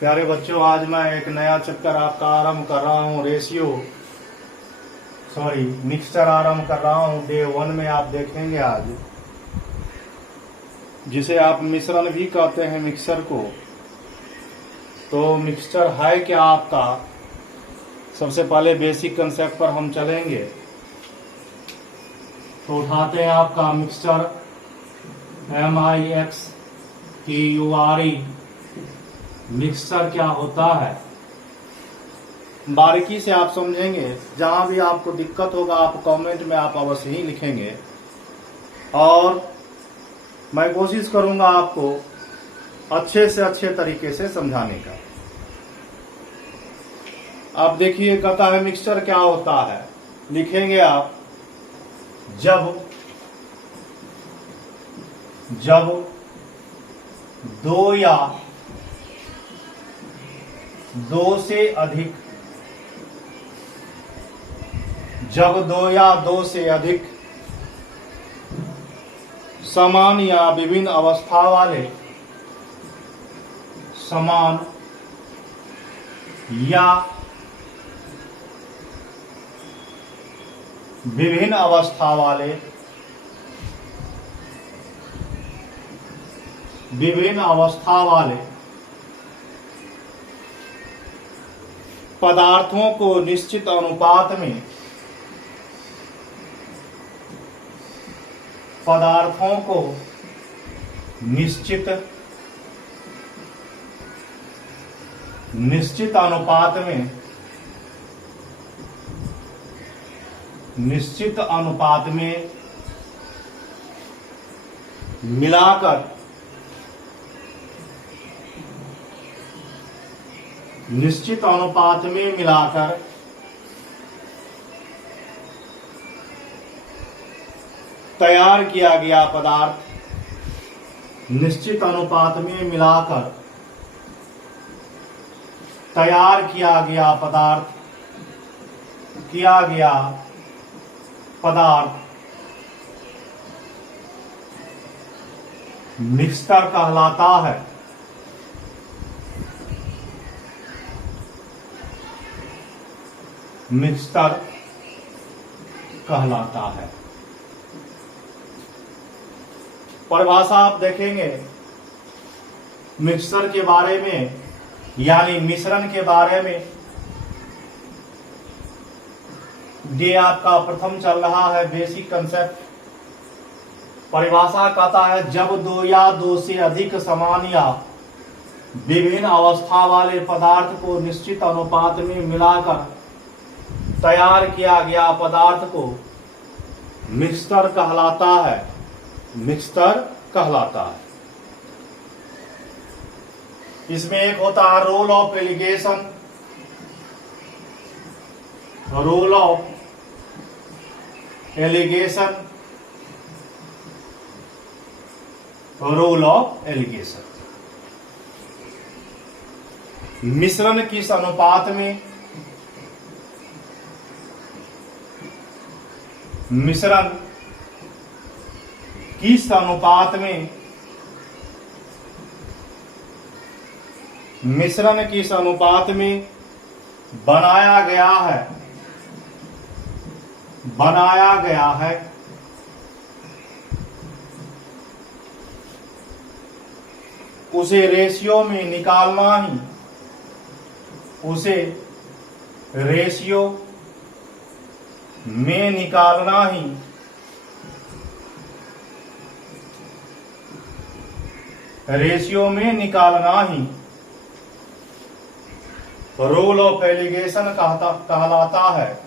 प्यारे बच्चों, आज मैं एक नया चैप्टर आपका आरंभ कर रहा हूँ। मिक्सचर आरंभ कर रहा हूँ। डे 1 में आप देखेंगे आज, जिसे आप मिश्रण भी कहते हैं मिक्सचर को। तो मिक्सचर है क्या आपका, सबसे पहले बेसिक कंसेप्ट पर हम चलेंगे। तो उठाते हैं आपका मिक्सचर, MIXTURE। मिक्सचर क्या होता है, बारीकी से आप समझेंगे। जहां भी आपको दिक्कत होगा आप कमेंट में आप अवश्य ही लिखेंगे, और मैं कोशिश करूंगा आपको अच्छे से अच्छे तरीके से समझाने का। आप देखिए, कहता है मिक्सचर क्या होता है। लिखेंगे आप, जब दो या दो से अधिक समान या विभिन्न अवस्था वाले विभिन्न अवस्था वाले पदार्थों को निश्चित अनुपात में मिलाकर तैयार किया गया पदार्थ, मिक्सचर कहलाता है। परिभाषा आप देखेंगे मिक्सचर के बारे में, यानी मिश्रण के बारे में। ये आपका प्रथम चल रहा है बेसिक कंसेप्ट। परिभाषा कहता है, जब दो या दो से अधिक समान या विभिन्न अवस्था वाले पदार्थ को निश्चित अनुपात में मिलाकर तैयार किया गया पदार्थ को मिक्सचर कहलाता है। इसमें एक होता है रोल ऑफ एलिगेशन। मिश्रण किस अनुपात में बनाया गया है उसे रेशियो में निकालना ही रोल ऑफ एलिगेशन कहलाता है।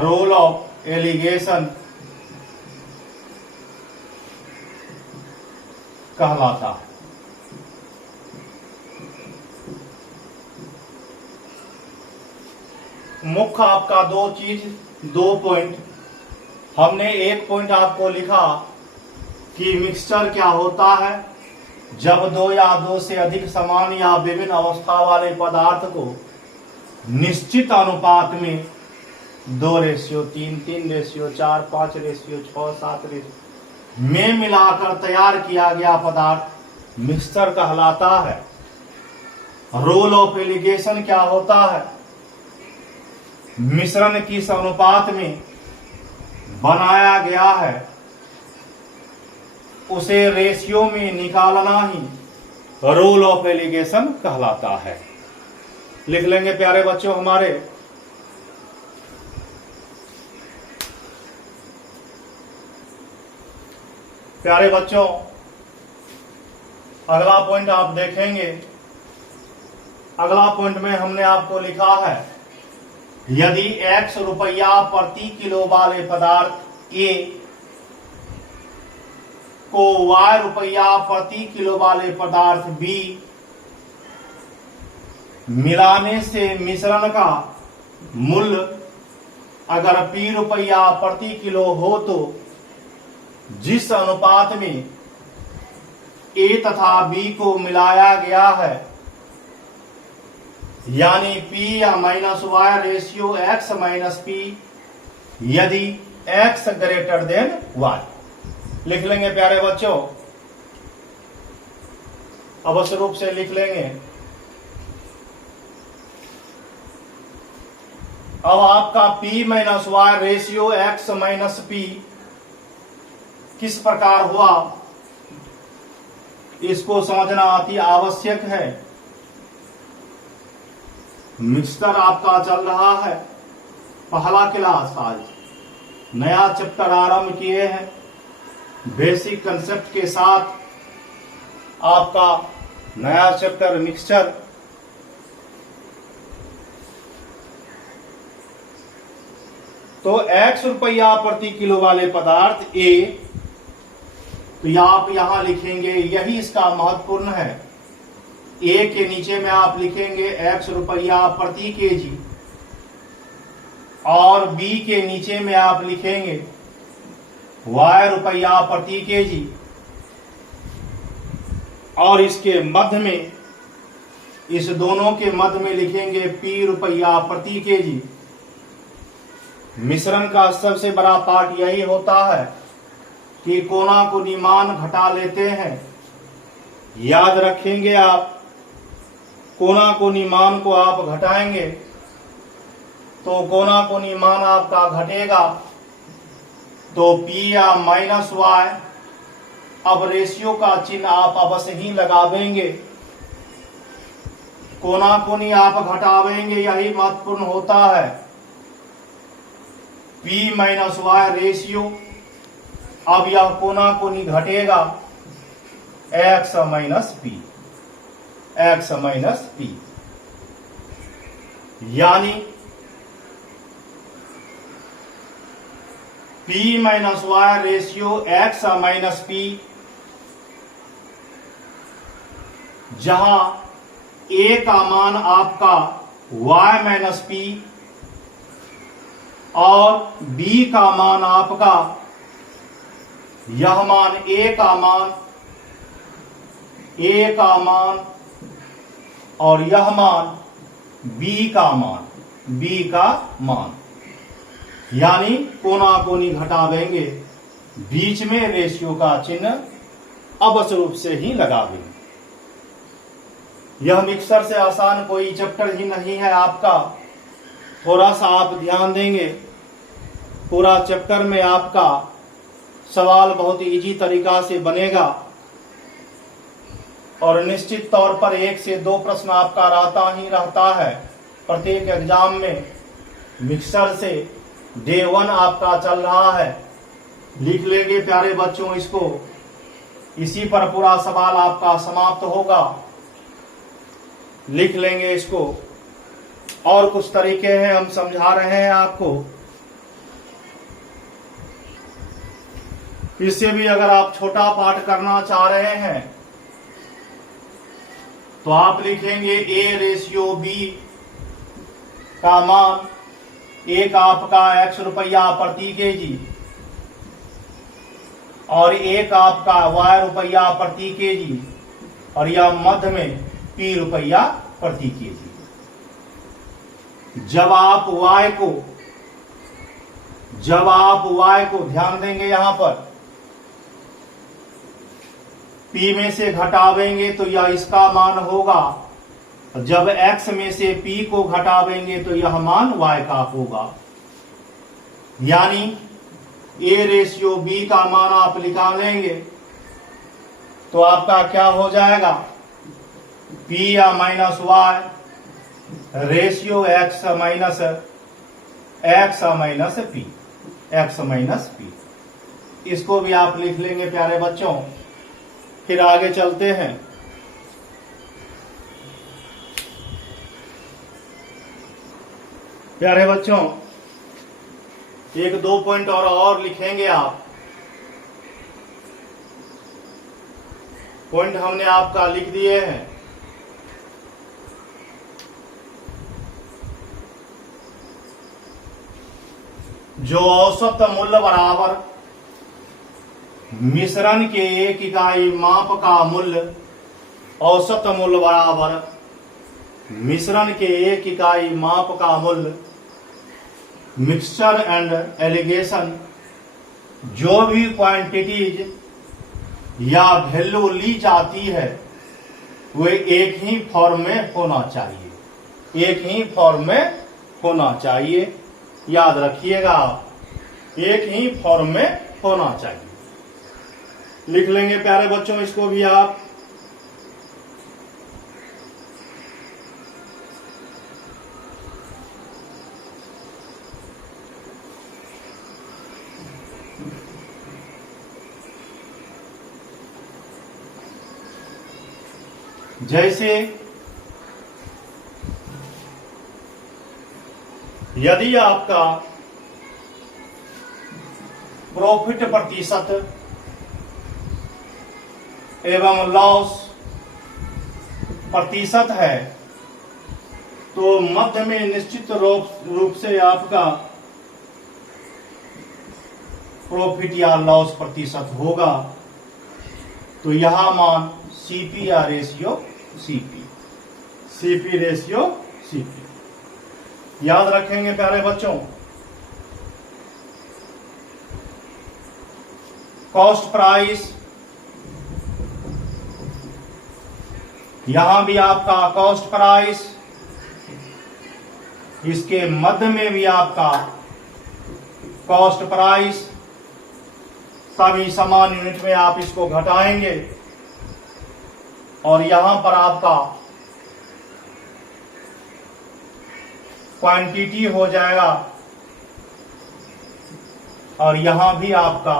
रोल ऑफ एलिगेशन कहलाता है। मुख्य आपका दो पॉइंट। हमने एक पॉइंट आपको लिखा कि मिक्सचर क्या होता है, जब दो या दो से अधिक समान या विभिन्न अवस्था वाले पदार्थ को निश्चित अनुपात में 2:3, 3:4, 5:6, 7 में मिलाकर तैयार किया गया पदार्थ मिक्सचर कहलाता है। रोल ऑफ एलिगेशन क्या होता है? मिश्रण किस अनुपात में बनाया गया है उसे रेशियो में निकालना ही रोल ऑफ एलिगेशन कहलाता है। लिख लेंगे प्यारे बच्चों हमारे। प्यारे बच्चों, अगला पॉइंट आप देखेंगे। अगला पॉइंट में हमने आपको लिखा है, यदि x रुपया प्रति किलो वाले पदार्थ A को y रुपया प्रति किलो वाले पदार्थ B मिलाने से मिश्रण का मूल्य अगर P रुपया प्रति किलो हो तो जिस अनुपात में A तथा B को मिलाया गया है, यानी P या minus y ratio x minus P, यदि x ग्रेटर देन y। लिख लेंगे प्यारे बच्चों, अवश्य रूप से लिख लेंगे। अब आपका P minus y ratio x minus P किस प्रकार हुआ, इसको समझना अति आवश्यक है। मिक्सचर आपका चल रहा है, पहला क्लास आज नया चैप्टर आरंभ किए हैं। बेसिक कंसेप्ट के साथ आपका नया चैप्टर मिक्सचर। तो x रुपया प्रति किलो वाले पदार्थ A, तो आप यहां लिखेंगे, यही इसका महत्वपूर्ण है। A के नीचे में आप लिखेंगे x रुपया प्रति केजी और B के नीचे में आप लिखेंगे y रुपया प्रति केजी और इसके मध्य में, इस दोनों के मध्य में लिखेंगे P रुपया प्रति केजी। मिश्रण का सबसे बड़ा पार्ट यही होता है कि कोना कोनी मान घटा लेते हैं। याद रखेंगे आप, कोना कोनी मान को आप घटाएंगे तो कोना कोनी मान आपका घटेगा, तो P या माइनस वाई। अब रेशियो का चिन्ह आप अवश्य ही लगावेंगे, कोना कोनी आप घटावेंगे, यही महत्वपूर्ण होता है। P माइनस वाई रेशियो, अब यह कोना कोनी घटेगा x minus P, x minus P, यानी P minus y ratio x minus P, जहां A का मान आपका y माइनस P और B का मान आपका, यह मान A का मान और यह मान B का मान, यानी कोना कोनी घटावेंगे, बीच में रेशियो का चिन्ह अवश्य रूप से ही लगावेंगे। यह मिक्सर से आसान कोई चैप्टर ही नहीं है आपका, थोड़ा सा आप ध्यान देंगे, पूरा चैप्टर में आपका सवाल बहुत इजी तरीका से बनेगा और निश्चित तौर पर 1 से 2 प्रश्न आपका रहता है प्रत्येक एग्जाम में। मिक्सर से डे 1 आपका चल रहा है। लिख लेंगे प्यारे बच्चों इसको, इसी पर पूरा सवाल आपका समाप्त होगा। लिख लेंगे इसको। और कुछ तरीके हैं, हम समझा रहे हैं आपको। इससे भी अगर आप छोटा पाठ करना चाह रहे हैं तो आप लिखेंगे A रेशियो B का मान, एक आपका x रुपया प्रति केजी और एक आपका y रुपया प्रति केजी और यह मध्य में P रुपया प्रति केजी। जब आप y को ध्यान देंगे, यहां पर P में से घटावेंगे तो यह इसका मान होगा, जब X में से P को घटावेंगे तो यह मान Y का होगा। यानी A रेशियो B का मान आप निकालेंगे तो आपका क्या हो जाएगा, P या minus Y ratio X minus P, X minus P। इसको भी आप लिख लेंगे प्यारे बच्चों। फिर आगे चलते हैं। प्यारे बच्चों, एक दो पॉइंट और लिखेंगे आप। पॉइंट हमने आपका लिख दिए हैं। जो औसत मूल्य बराबर मिश्रण के एक इकाई माप का मूल्य, औसत मूल्य बराबर मिश्रण के एक इकाई माप का मूल्य, मिक्सचर एंड एलिगेशन, जो भी क्वांटिटीज या वैल्यू ली जाती है वे एक ही फॉर्म में होना चाहिए, एक ही फॉर्म में होना चाहिए। याद रखिएगा, एक ही फॉर्म में होना चाहिए। लिख लेंगे प्यारे बच्चों इसको भी आप। जैसे यदि आपका प्रॉफिट प्रतिशत एवं लॉस प्रतिशत है तो मध्य में निश्चित रूप से आपका प्रॉफिट या लॉस प्रतिशत होगा। तो यहां मान सीपी या ratio CP, CP ratio CP. याद रखेंगे प्यारे बच्चों। कॉस्ट प्राइस, यहां भी आपका कॉस्ट प्राइस, इसके मध्य में भी आपका कॉस्ट प्राइस, सभी समान यूनिट में आप इसको घटाएंगे और यहां पर आपका क्वांटिटी हो जाएगा और यहां भी आपका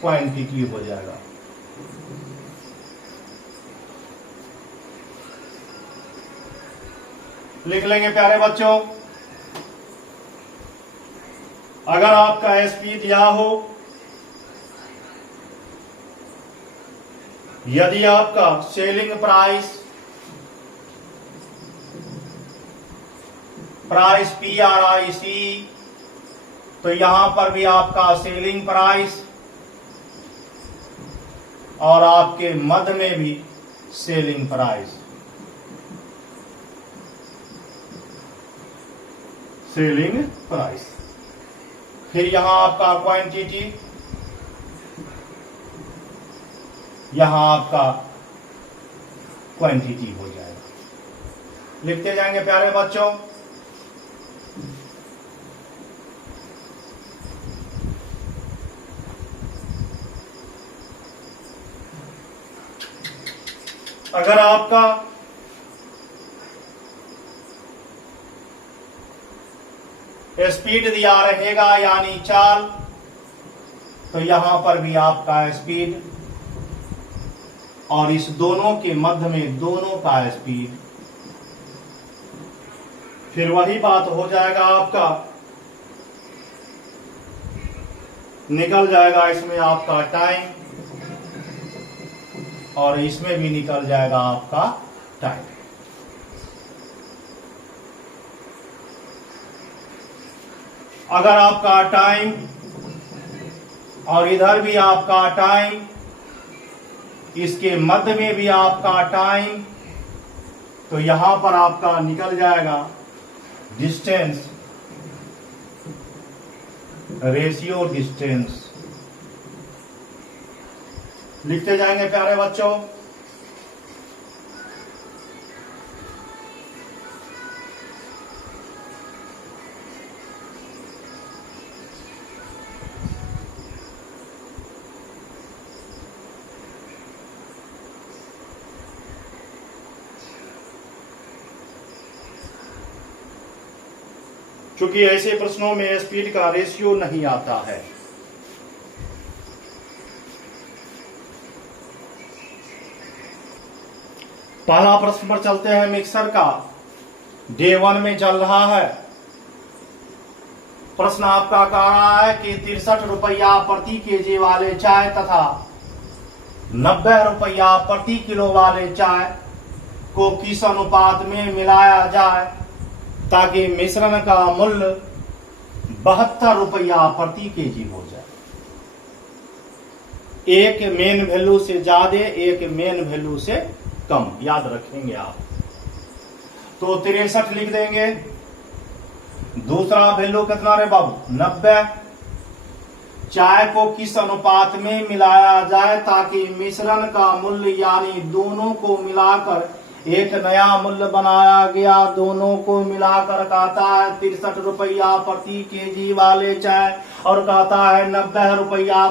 क्वांटिटी हो जाएगा। लिख लेंगे प्यारे बच्चों। अगर आपका एसपी दिया हो, यदि आपका सेलिंग प्राइस PRIC, तो यहां पर भी आपका सेलिंग प्राइस और आपके मध्य में भी सेलिंग प्राइस, सेलिंग प्राइस। फिर यहां आपका क्वांटिटी, यहां आपका क्वांटिटी हो जाएगा। लिखते जाएंगे प्यारे बच्चों। अगर आपका स्पीड दिया रहेगा यानी चाल, तो यहां पर भी आपका स्पीड और इस दोनों के मध्य में दोनों का स्पीड। फिर वही बात हो जाएगा, आपका निकल जाएगा इसमें आपका टाइम और इसमें भी निकल जाएगा आपका टाइम। अगर आपका टाइम और इधर भी आपका टाइम, इसके मध्य में भी आपका टाइम, तो यहां पर आपका निकल जाएगा डिस्टेंस, रेशियो डिस्टेंस। लिखते जाएंगे प्यारे बच्चों। क्योंकि ऐसे प्रश्नों में स्पीड का रेशियो नहीं आता है। पहला प्रश्न पर चलते हैं। मिक्सर का डे 1 में चल रहा है। प्रश्न आपका कह रहा है कि 63 रुपया प्रति केजी वाले चाय तथा 90 रुपया प्रति किलो वाले चाय को किस अनुपात में मिलाया जाए ताकि मिश्रण का मूल्य 72 रुपया प्रति केजी हो जाए। एक मेन वैल्यू से ज्यादा, एक मेन वैल्यू से कम, याद रखेंगे आप। तो 63 लिख देंगे। दूसरा वैल्यू कितना रे बाबू? 90। चाय को किस अनुपात में मिलाया जाए ताकि मिश्रण का मूल्य यानी दोनों को मिलाकर एक नया मूल्य बनाया गया। दोनों को मिलाकर कहता है 63 रुपया प्रति केजी वाले चाय और कहता है 90 रुपया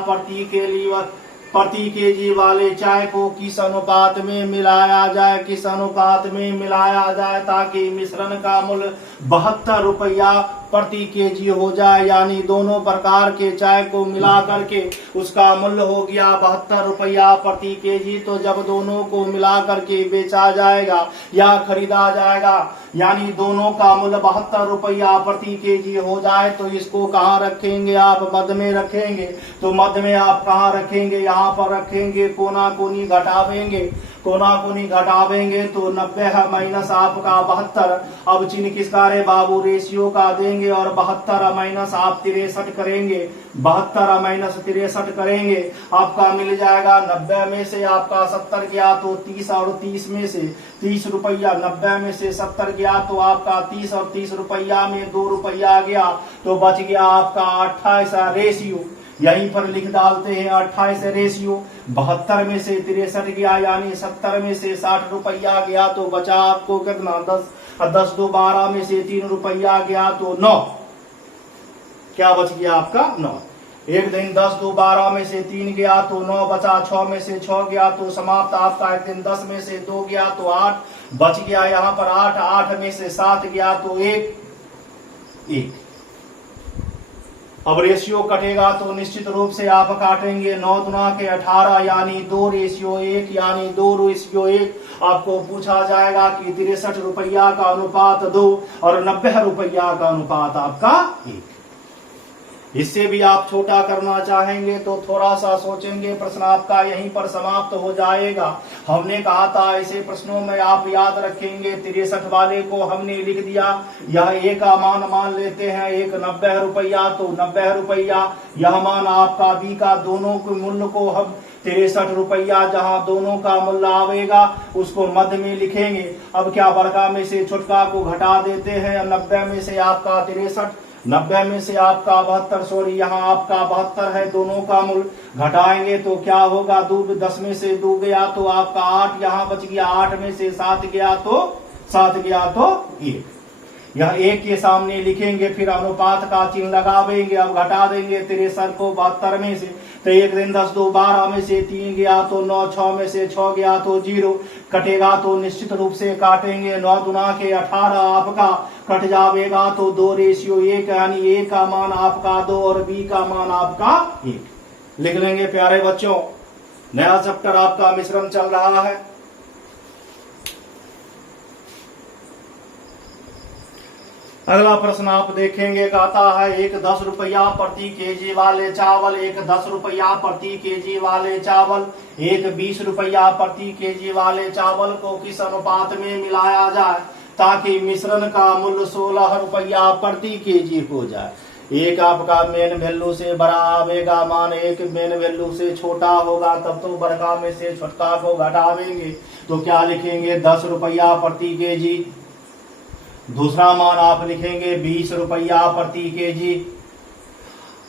प्रति केजी वाले चाय को किस अनुपात में मिलाया जाए, किस अनुपात में मिलाया जाए ताकि मिश्रण का मूल्य 72 रुपया प्रति केजी हो जाए। यानी दोनों प्रकार के चाय को मिला करके उसका मूल्य हो गया 72 रुपया प्रति केजी। तो जब दोनों को मिला करके बेचा जाएगा या खरीदा जाएगा यानी दोनों का मूल्य 72 रुपया प्रति केजी हो जाए तो इसको कहाँ रखेंगे आप? मध्य में रखेंगे। तो मध्य में आप कहाँ रखेंगे? यहाँ पर रखेंगे। कोना कोनी घटावेंगे, कोना कोनी घटावेंगे तो 90 माइनस आपका 72। अब चिन्ह किसका रे बाबू? रेशियो का देंगे और 72 माइनस आप 63 करेंगे। 72 माइनस 63 करेंगे आपका मिल जाएगा 90 में से आपका 70 गया तो 30 और 30 में से 30 रुपया। 90 में से 70 गया तो आपका 30 और 30 रुपया में 2 रुपया गया तो बच गया आपका 28 रेशियो। यहीं पर लिख डालते हैं 28 रेशियो। 72 में से 63 गया यानी 70 में से 60 रुपया गया तो बचा आपको कितना? 10 2 12 में से 3 रुपया गया तो 9। क्या बच गया आपका? 9। एक दिन 10 2 12 में से 3 गया तो 9 बचा। 6 में से 6 गया तो समाप्त आपका। एक दिन 10 में से 2 गया तो 8 बच गया यहाँ पर 8। 8 में से 7 गया तो 1। अब रेशियो कटेगा तो निश्चित रूप से आप काटेंगे 9 दुना के 18 यानी 2 रेशियो 1 यानी 2 रेशियो 1। आपको पूछा जाएगा कि 63 रुपया का अनुपात 2 और 90 रुपया का अनुपात आपका 1। इससे भी आप छोटा करना चाहेंगे तो थोड़ा सा सोचेंगे, प्रश्न आपका यहीं पर समाप्त हो जाएगा। हमने कहा था ऐसे प्रश्नों में आप याद रखेंगे 63 वाले को हमने लिख दिया, यह ए का मान लेते हैं 1 90 रुपया तो 90 रुपया। यह मान आपका बी का, दोनों के मूल्य को हम 63 रुपया जहां दोनों का मूल्य आवेगा उसको मध्य में लिखेंगे। अब क्या बड़का में से छोटका को घटा देते हैं। 90 में से आपका 63, 90 में से आपका 72, सॉरी यहाँ आपका 72 है, दोनों का मूल्य घटाएंगे तो क्या होगा? 10 में से 2 गया तो आपका 8 यहाँ बच गया। 8 में से 7 गया तो 1। यह 1 के सामने लिखेंगे, फिर अनुपात का चिन्ह लगावेंगे। अब घटा देंगे 63 को 72 में से तो एक दिन 10 2 12 में से 3 गया तो 9, 6 में से 6 गया तो 0 कटेगा तो निश्चित रूप से काटेंगे। 9 दुना के 18 आपका कट जाएगा तो 2 रेशियो 1 यानी ए का मान आपका 2 और बी का मान आपका 1 लिख लेंगे। प्यारे बच्चों, नया चैप्टर आपका मिश्रण चल रहा है। अगला प्रश्न आप देखेंगे, कहता है एक 10 रुपया प्रति केजी वाले चावल, एक 10 रुपया प्रति केजी वाले चावल, एक 20 रुपया प्रति केजी वाले चावल को किस अनुपात में मिलाया जाए ताकि मिश्रण का मूल्य 16 रुपया प्रति केजी हो जाए। एक आपका मेन वैल्यू से बड़ा आवेगा मान, एक मेन वैल्यू से छोटा होगा, तब तो बड़का में से छोटका को घटावेंगे तो क्या लिखेंगे? 10 रुपया प्रति केजी। दूसरा मान आप लिखेंगे 20 रुपया प्रति केजी।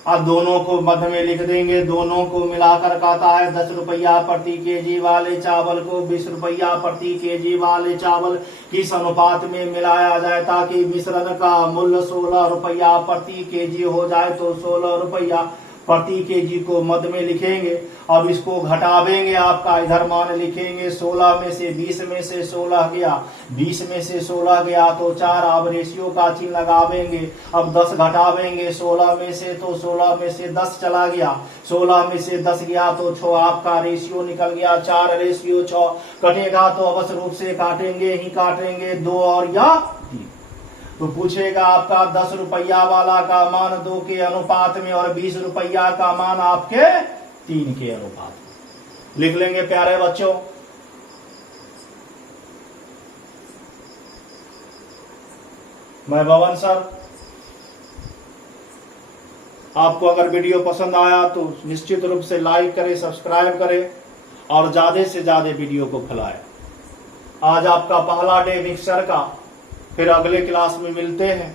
अब दोनों को मध्य में लिख देंगे, दोनों को मिलाकर कहता है 10 रुपया प्रति केजी वाले चावल को 20 रुपया प्रति केजी वाले चावल किस अनुपात में मिलाया जाए ताकि मिश्रण का मूल्य 16 रुपया प्रति केजी हो जाए। तो 16 रुपया प्रति केजी को मध्य में लिखेंगे। अब इसको घटावेंगे, आपका इधर मान लिखेंगे 16 में से 20 में से 16 गया, 20 में से 16 गया तो 4। अब रेशियो का चिन्ह लगावेंगे। अब 10 घटावेंगे 16 में से, तो 16 में से 10 चला गया, 16 में से 10 गया तो 6। आपका रेशियो निकल गया 4 रेशियो 6। कटेगा तो अवश्य रूप से काटेंगे ही काटेंगे, 2 और या 3। तो पूछेगा आपका 10 रुपया वाला का मान 2 के अनुपात में और 20 रुपया का मान आपके 3 के अनुपात में। लिख लेंगे प्यारे बच्चों। मैं भवन सर। आपको अगर वीडियो पसंद आया तो निश्चित रूप से लाइक करें, सब्सक्राइब करें और ज्यादा से ज्यादा वीडियो को फैलाएं। आज आपका पहला डे मिक्सचर का, फिर अगले क्लास में मिलते हैं।